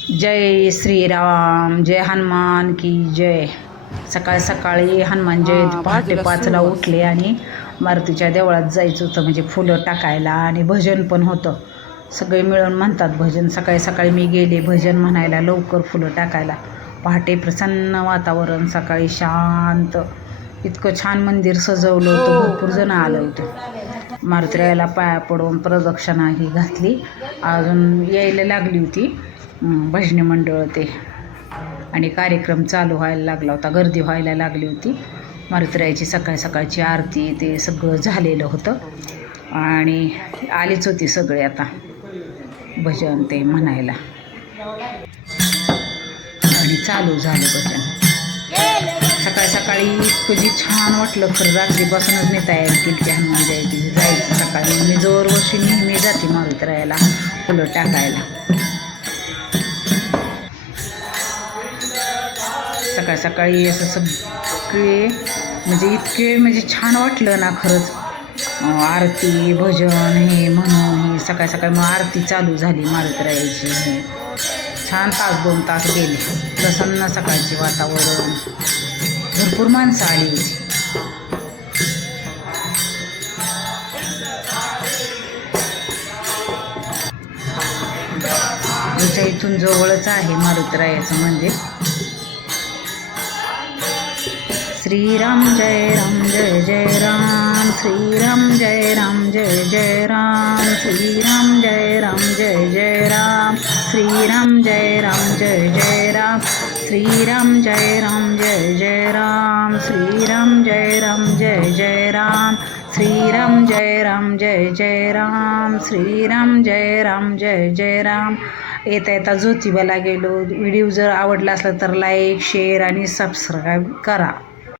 जय श्रीराम, जय हनुमान की जय. सकाळी सकाळी हनुमान जयंती पहाटे 5ला उठले आणि मारुतीच्या देवळात जायचं होतं, म्हणजे फुलं टाकायला आणि भजन पण होतं. सगळे मिळून म्हणतात भजन. सकाळी सकाळी मी गेले भजन म्हणायला, लवकर फुलं टाकायला. पहाटे प्रसन्न वातावरण, सकाळी शांत, इतकं छान मंदिर सजवलं होतं. भरपूर जण आलं होतं. मारुतीरायाला पाया पडून प्रदक्षिणाही घातली. अजून यायला लागली होती भजनी मंडळ ते, आणि कार्यक्रम चालू व्हायला लागला होता. गर्दी व्हायला लागली होती. मारुतीरायाची सकाळी सकाळची आरती ते सगळं झालेलं होतं आणि आलीच होती सगळे आता भजन ते म्हणायला, आणि चालू झालं भजन. सकाळी सकाळी इतकं छान वाटलं खरं. रात्रीपासूनच मी तयारी केली की हनुमान जयंतीची जायचं सकाळी. मी दरवर्षी नेहमी जाते मारुतीरायाला फुलं टाकायला. सकाळी सकाळी असं सगळे इतके छान वाटलं ना खरंच. आरती भजन हे म्हणून सकाळी सकाळी मग आरती चालू झाली मारुतीरायाची. छान 1-2 तास गेले. प्रसन्न सकाळचे वातावरण, भरपूर माणसं आली होती. आमच्या इथून जवळच आहे मारुतीरायाचं मंदिर. श्रीराम जय राम जय जय राम, श्रीराम जय राम जय जय राम, श्रीराम जय राम जय जय राम, श्रीराम जय राम जय जय राम, श्रीराम जय राम जय जय राम, श्रीराम जय राम जय जय राम, श्रीराम जय राम जय जय राम, श्रीराम जय राम जय जय राम. येता येता ज्योतिबाला गेलो. व्हिडिओ जर आवडला असला तर लाईक, शेअर आणि सबस्क्राईब करा.